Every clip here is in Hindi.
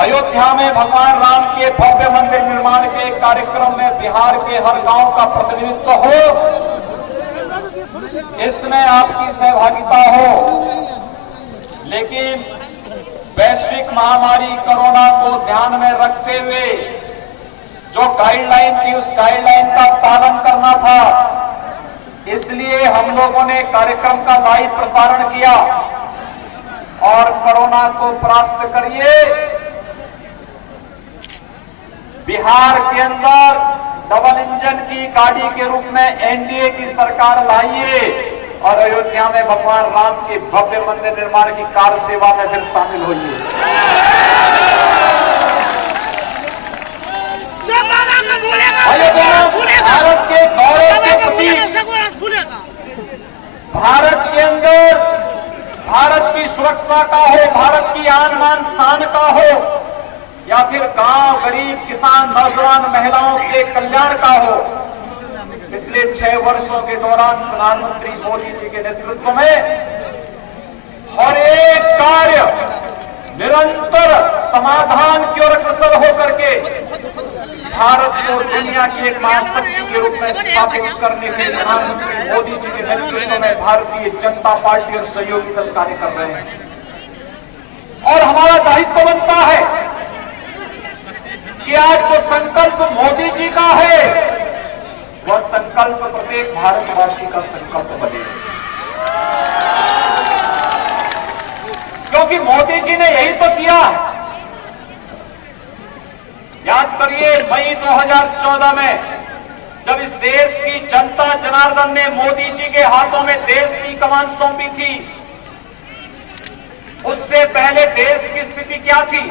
अयोध्या में भगवान राम के भव्य मंदिर निर्माण के कार्यक्रम में बिहार के हर गांव का प्रतिनिधित्व हो, इसमें आपकी सहभागिता हो। लेकिन वैश्विक महामारी कोरोना को ध्यान में रखते हुए जो गाइडलाइन थी, उस गाइडलाइन का पालन करना था। इसलिए हम लोगों ने कार्यक्रम का लाइव प्रसारण किया और कोरोना को परास्त करिए, बिहार के अंदर डबल इंजन की गाड़ी के रूप में एनडीए की सरकार लाइए और अयोध्या में भगवान राम के भव्य मंदिर निर्माण की कार्य सेवा में फिर शामिल होइए। भारत के गौरव के प्रतीक, भारत के अंदर भारत की सुरक्षा का हो, भारत की आन बान शान का हो, या फिर गांव, गरीब, किसान, नौजवान, महिलाओं के कल्याण का हो, पिछले 6 वर्षों के दौरान प्रधानमंत्री मोदी जी के नेतृत्व में हर एक कार्य निरंतर समाधान की ओर अग्रसर होकर के भारत को दुनिया की एक महाशक्ति के रूप में स्थापित करने के लिए प्रधानमंत्री मोदी जी के नेतृत्व में भारतीय जनता पार्टी और सहयोगी दल कार्य कर रहे हैं। और हमारा दायित्व बनता है कि आज जो संकल्प मोदी जी का है, वह संकल्प प्रत्येक भारतवासी का संकल्प बने, क्योंकि मोदी जी ने यही तो किया। याद करिए, मई 2014 में जब इस देश की जनता जनार्दन ने मोदी जी के हाथों में देश की कमान सौंपी थी, उससे पहले देश की स्थिति क्या थी?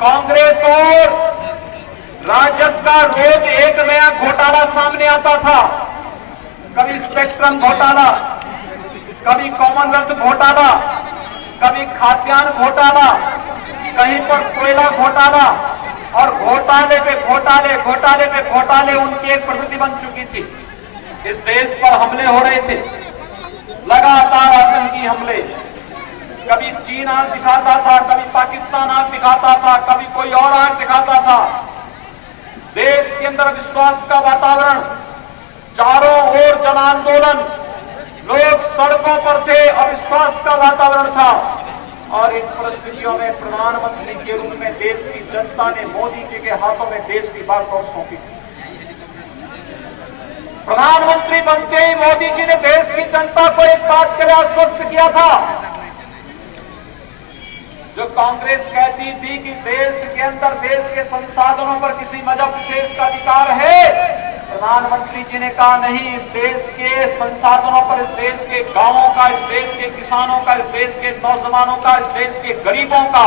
कांग्रेस और राजद का रोज एक नया घोटाला सामने आता था। कभी स्पेक्ट्रम घोटाला, कभी कॉमनवेल्थ घोटाला, कभी खाद्यान्न घोटाला, कहीं पर कोयला घोटाला, और घोटाले पे घोटाले, घोटाले पे घोटाले उनकी एक प्रवृत्ति बन चुकी थी। इस देश पर हमले हो रहे थे, लगातार आतंकी हमले। कभी चीन आंख दिखाता था, कभी पाकिस्तान आंख दिखाता था, कभी कोई और आंख दिखाता था। देश के अंदर विश्वास का वातावरण, चारों ओर जन आंदोलन, लोग सड़कों पर थे, अविश्वास का वातावरण था। और इन परिस्थितियों में प्रधानमंत्री के रूप में देश की जनता ने मोदी जी के हाथों में देश की बागडोर सौंपी थी। प्रधानमंत्री बनते ही मोदी जी ने देश की जनता को एक बात के लिए आश्वस्त किया था। जो कांग्रेस कहती थी कि देश के अंदर देश के संसाधनों पर किसी मजहब विशेष का अधिकार है, प्रधानमंत्री जी ने कहा नहीं, इस देश के संसाधनों पर इस देश के गांवों का, इस देश के किसानों का, इस देश के नौजवानों का, इस देश के गरीबों का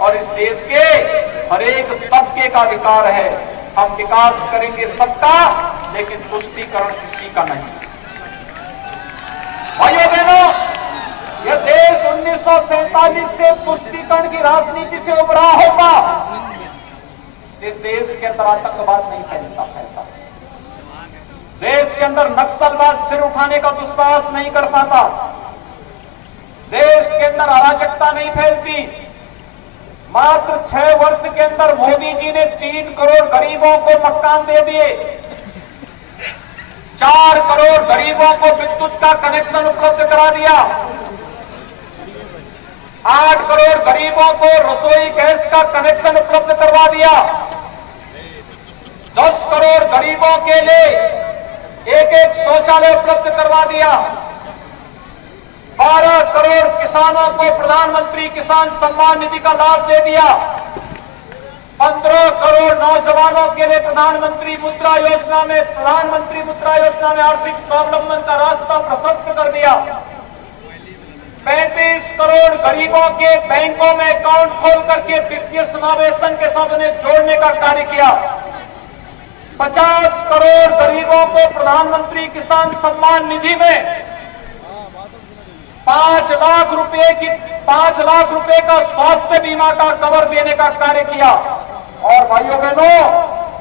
और इस देश के हर एक तबके का अधिकार है। हम विकास करेंगे सबका, लेकिन तुष्टीकरण किसी का नहीं। भाइयों बहनों, यह देश 1947 से तुष्टीकरण की राजनीति से उभरा होगा। इस देश के अंदर आतंकवाद नहीं फैलता। देश के अंदर नक्सलवाद सिर उठाने का दुस्साहस नहीं कर पाता। देश के अंदर अराजकता नहीं फैलती। मात्र 6 वर्ष के अंदर मोदी जी ने 3 करोड़ गरीबों को मकान दे दिए, 4 करोड़ गरीबों को विद्युत का कनेक्शन उपलब्ध करा दिया, 8 करोड़ गरीबों को रसोई गैस का कनेक्शन उपलब्ध करवा दिया, 10 करोड़ गरीबों के लिए एक शौचालय उपलब्ध करवा दिया, 12 करोड़ किसानों को प्रधानमंत्री किसान सम्मान निधि का लाभ दे दिया, 15 करोड़ नौजवानों के लिए प्रधानमंत्री मुद्रा योजना में आर्थिक स्वावलंबन का रास्ता प्रशस्त कर दिया, 35 करोड़ गरीबों के बैंकों में अकाउंट खोल करके वित्तीय समावेशन के साथ उन्हें जोड़ने का कार्य किया, 50 करोड़ गरीबों को प्रधानमंत्री किसान सम्मान निधि में 5 लाख रुपए का स्वास्थ्य बीमा का कवर देने का कार्य किया। और भाइयों बहनों,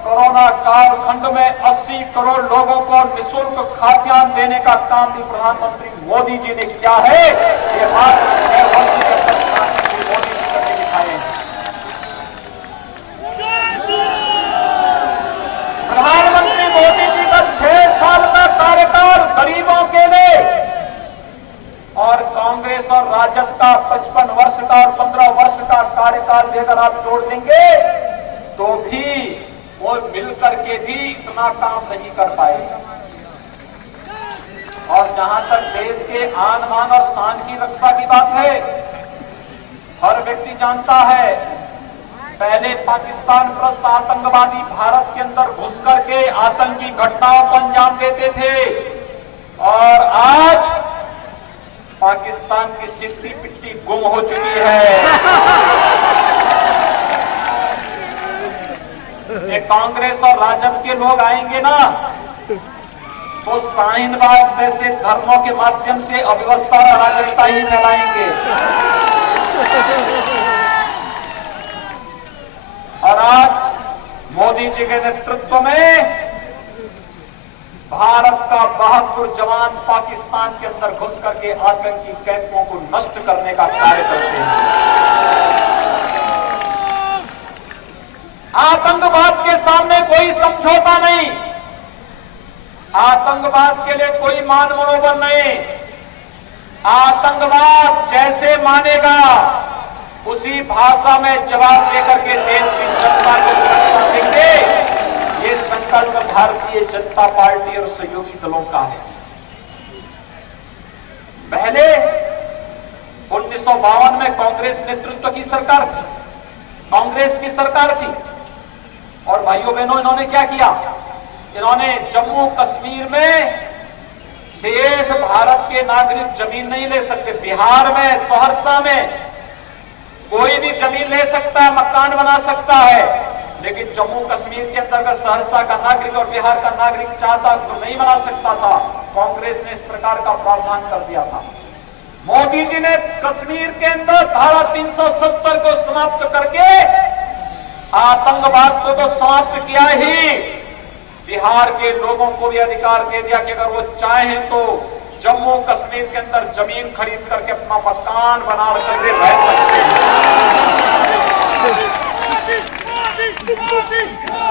कोरोना कालखंड में 80 करोड़ लोगों को निःशुल्क खाद्यान्न देने का काम भी प्रधानमंत्री मोदी जी ने किया है। ये बात 6 वर्ष के अंदर प्रधानमंत्री मोदी जी करके दिखाए हैं। और 15 वर्ष का कार्यकाल भी अगर आप जोड़ देंगे तो भी वो मिलकर के भी इतना काम नहीं कर पाएगा। और जहां तक देश के आन मान और शान की रक्षा की बात है, हर व्यक्ति जानता है पहले पाकिस्तान प्रस्त आतंकवादी भारत के अंदर घुस करके आतंकी घटनाओं को अंजाम देते थे, और आज पाकिस्तान की सिट्टी पिट्टी गुम हो चुकी है। ये कांग्रेस और राजद के लोग आएंगे ना तो शाहीनबाग जैसे धर्मों के माध्यम से अव्यवस्था और अराजकता ही फैलाएंगे। और आज मोदी जी के नेतृत्व में भारत का बहादुर जवान पाकिस्तान के अंदर घुस करके आतंकी कैंपों को नष्ट करने का कार्य करते हैं। आतंकवाद के सामने कोई समझौता नहीं, आतंकवाद के लिए कोई मान मनोबल नहीं। आतंकवाद जैसे मानेगा उसी भाषा में जवाब देकर के देश की जनता को सुरक्षा देंगे। ये संकल्प भारतीय जनता पार्टी और सहयोगी दलों का है। पहले 1952 में कांग्रेस नेतृत्व की सरकार थी, कांग्रेस की सरकार थी, और भाइयों बहनों इन्होंने क्या किया, इन्होंने जम्मू कश्मीर में शेष भारत के नागरिक जमीन नहीं ले सकते। बिहार में सहरसा में कोई भी जमीन ले सकता है, मकान बना सकता है, लेकिन जम्मू कश्मीर के अंतर्गत सहरसा का नागरिक और बिहार का नागरिक चाहता तो नहीं बना सकता था। कांग्रेस ने इस प्रकार का प्रावधान कर दिया था। मोदी जी ने कश्मीर के अंदर धारा 370 को समाप्त करके आतंकवाद को तो समाप्त किया ही, बिहार के लोगों को भी अधिकार दे दिया कि अगर वो चाहें तो जम्मू कश्मीर के अंदर जमीन खरीद करके अपना मकान बना करके रह सकते हैं।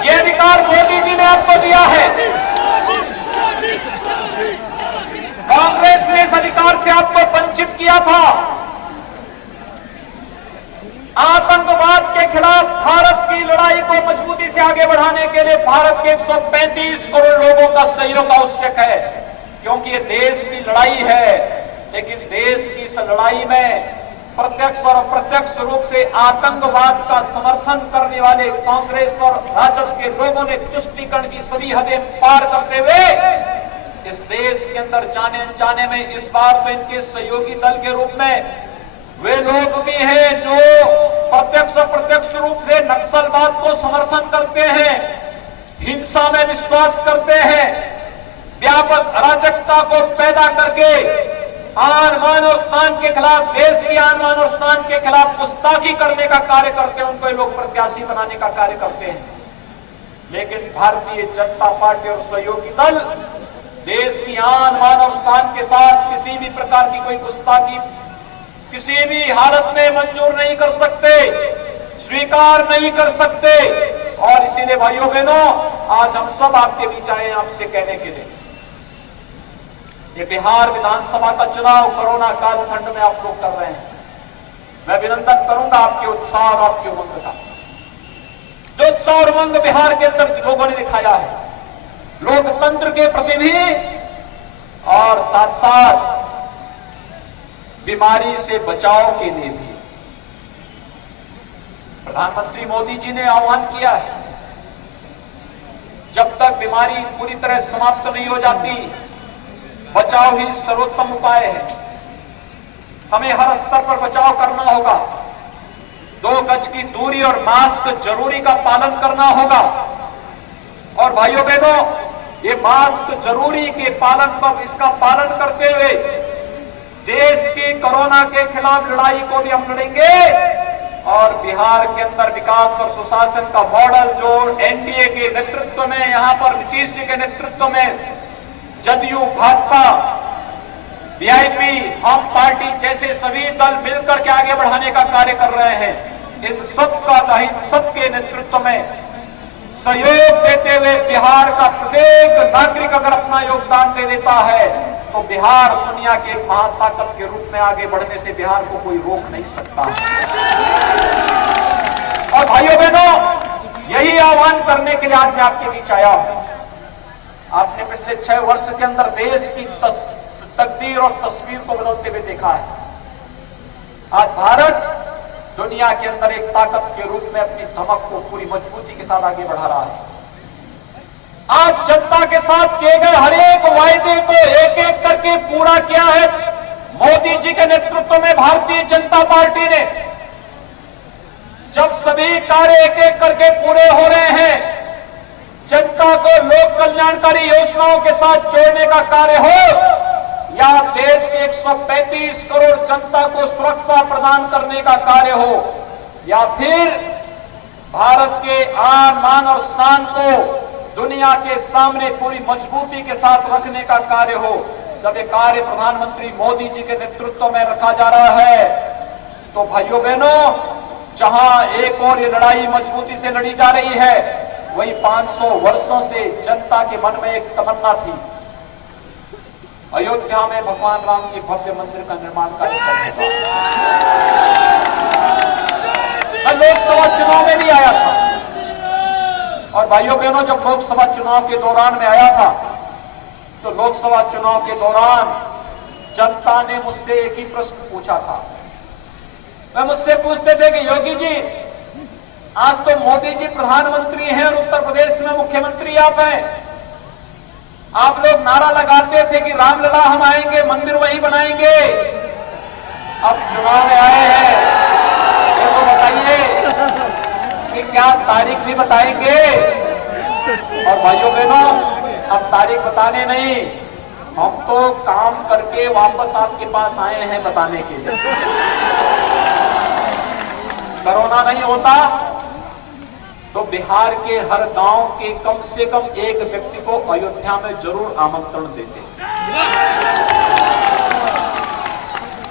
ये अधिकार मोदी जी ने आपको दिया है। कांग्रेस ने इस अधिकार से आपको वंचित किया था। आतंकवाद के खिलाफ भारत की लड़ाई को मजबूती से आगे बढ़ाने के लिए भारत के 135 करोड़ लोगों का सहयोग आवश्यक है, क्योंकि ये देश की लड़ाई है। लेकिन देश की इस लड़ाई में प्रत्यक्ष और अप्रत्यक्ष रूप से आतंकवाद का समर्थन करने वाले कांग्रेस और राजद के लोगों ने तुष्टीकरण की सभी हदें पार करते हुए इस देश के अंदर जाने में इस बार तो इनके सहयोगी दल के रूप में वे लोग भी हैं जो प्रत्यक्ष अप्रत्यक्ष रूप से नक्सलवाद को समर्थन करते हैं, हिंसा में विश्वास करते हैं, व्यापक अराजकता को पैदा करके आन मान और शान के खिलाफ, देश की आन मान और शान के खिलाफ गुस्ताखी करने का कार्य करते हैं, उनको लोग प्रत्याशी बनाने का कार्य करते हैं। लेकिन भारतीय जनता पार्टी और सहयोगी दल देश की आन मान और शान के साथ किसी भी प्रकार की कोई गुस्ताखी किसी भी हालत में मंजूर नहीं कर सकते, स्वीकार नहीं कर सकते। और इसीलिए भाइयों बहनों, आज हम सब आपके बीच आए हैं आपसे कहने के लिए, ये बिहार विधानसभा का चुनाव कोरोना कालखंड में आप लोग कर रहे हैं। मैं विनंदन करूंगा आपके उत्साह और आपके उमंग का। जो उत्साह और उमंग बिहार के अंदर लोगों ने दिखाया है, लोकतंत्र के प्रति भी और साथ साथ बीमारी से बचाव के लिए भी। प्रधानमंत्री मोदी जी ने आह्वान किया है, जब तक बीमारी पूरी तरह समाप्त नहीं हो जाती, बचाव ही सर्वोत्तम उपाय है। हमें हर स्तर पर बचाव करना होगा। 2 गज की दूरी और मास्क जरूरी का पालन करना होगा। और भाइयों बहनों, ये मास्क जरूरी के पालन पर इसका पालन करते हुए देश की कोरोना के खिलाफ लड़ाई को भी हम लड़ेंगे। और बिहार के अंदर विकास और सुशासन का मॉडल जो एनडीए के नेतृत्व में, यहां पर नीतीश जी के नेतृत्व में जदयू, भाजपा, वीआईपी, हम पार्टी जैसे सभी दल मिलकर के आगे बढ़ाने का कार्य कर रहे हैं। इन सबके नेतृत्व में सहयोग देते हुए बिहार का प्रत्येक नागरिक अगर अपना योगदान दे देता है तो बिहार दुनिया के एक महाताकत के रूप में आगे बढ़ने से बिहार को कोई रोक नहीं सकता। और भाइयों बहनों, यही आह्वान करने के लिए आज मैं आपके बीच आया हूं। आपने पिछले 6 वर्ष के अंदर देश की तकदीर और तस्वीर को बदलते हुए देखा है। आज भारत दुनिया के अंदर एक ताकत के रूप में अपनी धमक को पूरी मजबूती के साथ आगे बढ़ा रहा है। आज जनता के साथ किए गए हर एक वायदे को एक एक करके पूरा किया है मोदी जी के नेतृत्व में भारतीय जनता पार्टी ने। जब सभी कार्य एक एक करके पूरे हो रहे हैं, जनता को लोक कल्याणकारी योजनाओं के साथ जोड़ने का कार्य हो या देश के 135 करोड़ जनता को सुरक्षा प्रदान करने का कार्य हो या फिर भारत के आन मान और शान को दुनिया के सामने पूरी मजबूती के साथ रखने का कार्य हो, जब ये कार्य प्रधानमंत्री मोदी जी के नेतृत्व में रखा जा रहा है, तो भाइयों बहनों, जहां एक और ये लड़ाई मजबूती से लड़ी जा रही है, वही 500 वर्षों से जनता के मन में एक तमन्ना थी, अयोध्या में भगवान राम के भव्य मंदिर का निर्माण कार्य। मैं लोकसभा चुनाव में भी आया था और भाइयों बहनों, जब लोकसभा चुनाव के दौरान में आया था तो लोकसभा चुनाव के दौरान जनता ने मुझसे एक ही प्रश्न पूछा था। मैं मुझसे पूछते थे कि योगी जी, आज तो मोदी जी प्रधानमंत्री हैं और उत्तर प्रदेश में मुख्यमंत्री आप हैं। आप लोग नारा लगाते थे कि रामलला हम आएंगे, मंदिर वहीं बनाएंगे। अब चुनाव में आए हैं, ये तो बताइए कि क्या तारीख भी बताएंगे? और भाइयों बहनों, अब तारीख बताने नहीं, हम तो काम करके वापस आपके पास आए हैं बताने के लिए। कोरोना नहीं होता तो बिहार के हर गांव के कम से कम एक व्यक्ति को अयोध्या में जरूर आमंत्रण देते।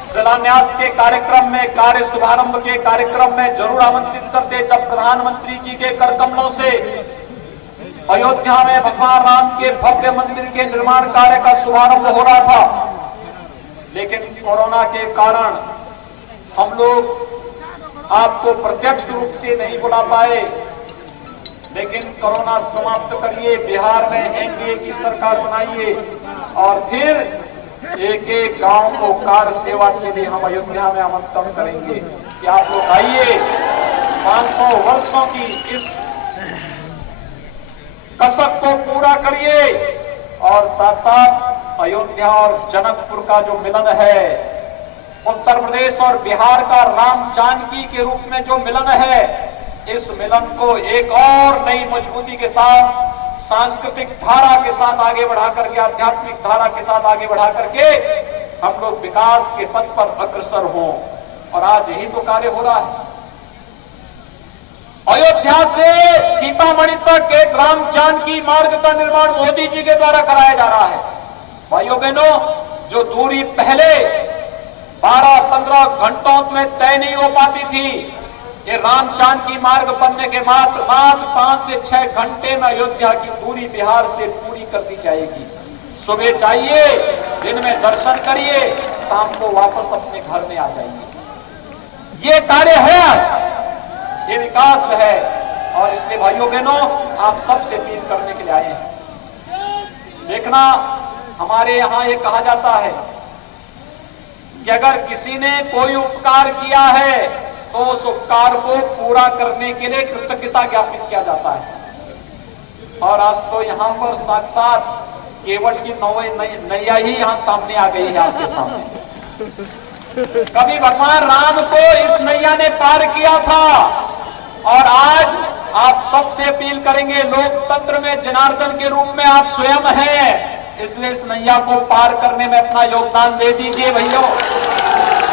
शिलान्यास के कार्यक्रम में, कार्य शुभारंभ के कार्यक्रम में जरूर आमंत्रित करते। जब प्रधानमंत्री जी के कर कमलों से अयोध्या में भगवान राम के भव्य मंदिर के निर्माण कार्य का शुभारंभ हो रहा था, लेकिन कोरोना के कारण हम लोग आपको प्रत्यक्ष रूप से नहीं बुला पाए। लेकिन कोरोना समाप्त करिए, बिहार में एनडीए की सरकार बनाइए और फिर एक एक गांव को कार्य सेवा के लिए हम अयोध्या में आमंत्रण करेंगे कि आप लोग आइए, 500 वर्षों की इस कसक को पूरा करिए और साथ साथ अयोध्या और जनकपुर का जो मिलन है, उत्तर प्रदेश और बिहार का राम जानकी के रूप में जो मिलन है, इस मिलन को एक और नई मजबूती के साथ, सांस्कृतिक धारा के साथ आगे बढ़ा करके, आध्यात्मिक धारा के साथ आगे बढ़ा करके हम लोग विकास के पथ पर अग्रसर हों। और आज यही तो कार्य हो रहा है। अयोध्या से सीतामढ़ी तक एक राम जानकी मार्ग का निर्माण मोदी जी के द्वारा कराया जा रहा है। भाइयों बहनों, जो दूरी पहले 12-15 घंटों में तय नहीं हो पाती थी, ये राम जानकी मार्ग बनने के बाद 5 से 6 घंटे में अयोध्या की दूरी बिहार से पूरी कर दी जाएगी। सुबह जाइए, दिन में दर्शन करिए, शाम को वापस अपने घर में आ जाइए। ये कार्य है आज, ये विकास है। और इसलिए भाइयों बहनों, आप सबसे अपील करने के लिए आए हैं। देखना, हमारे यहां ये कहा जाता है कि अगर किसी ने कोई उपकार किया है तो उस उपकार को पूरा करने के लिए कृतज्ञता ज्ञापित किया जाता है। और आज तो यहाँ पर साक्षात केवट की नैया ही यहाँ सामने आ गई है आपके सामने। कभी भगवान राम को इस नैया ने पार किया था और आज आप सबसे अपील करेंगे, लोकतंत्र में जनार्दन के रूप में आप स्वयं हैं, इसलिए इस नैया को पार करने में अपना योगदान दे दीजिए। भैया,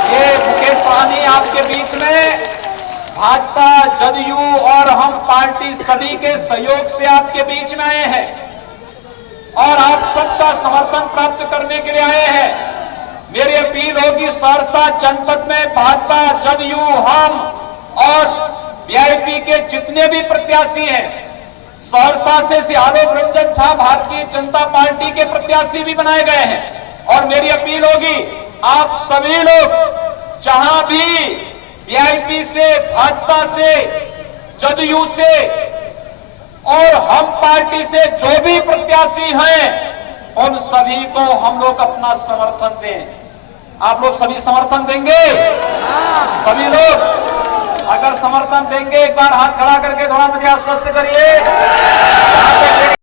ये मुकेश सहनी आपके बीच में भाजपा, जदयू और हम पार्टी सभी के सहयोग से आपके बीच में आए हैं और आप सबका समर्थन प्राप्त करने के लिए आए हैं। मेरी अपील होगी, सहरसा जनपद में भाजपा, जदयू, हम और वीआईपी के जितने भी प्रत्याशी हैं, सहरसा से आलोक रंजन झा भारतीय जनता पार्टी के प्रत्याशी भी बनाए गए हैं। और मेरी अपील होगी, आप सभी लोग जहां भी वीआईपी से, भाजपा से, जदयू से और हम पार्टी से जो भी प्रत्याशी हैं, उन सभी को हम लोग अपना समर्थन दें। आप लोग सभी समर्थन देंगे? सभी लोग अगर समर्थन देंगे, एक बार हाथ खड़ा करके थोड़ा मुझे आश्वस्त करिए।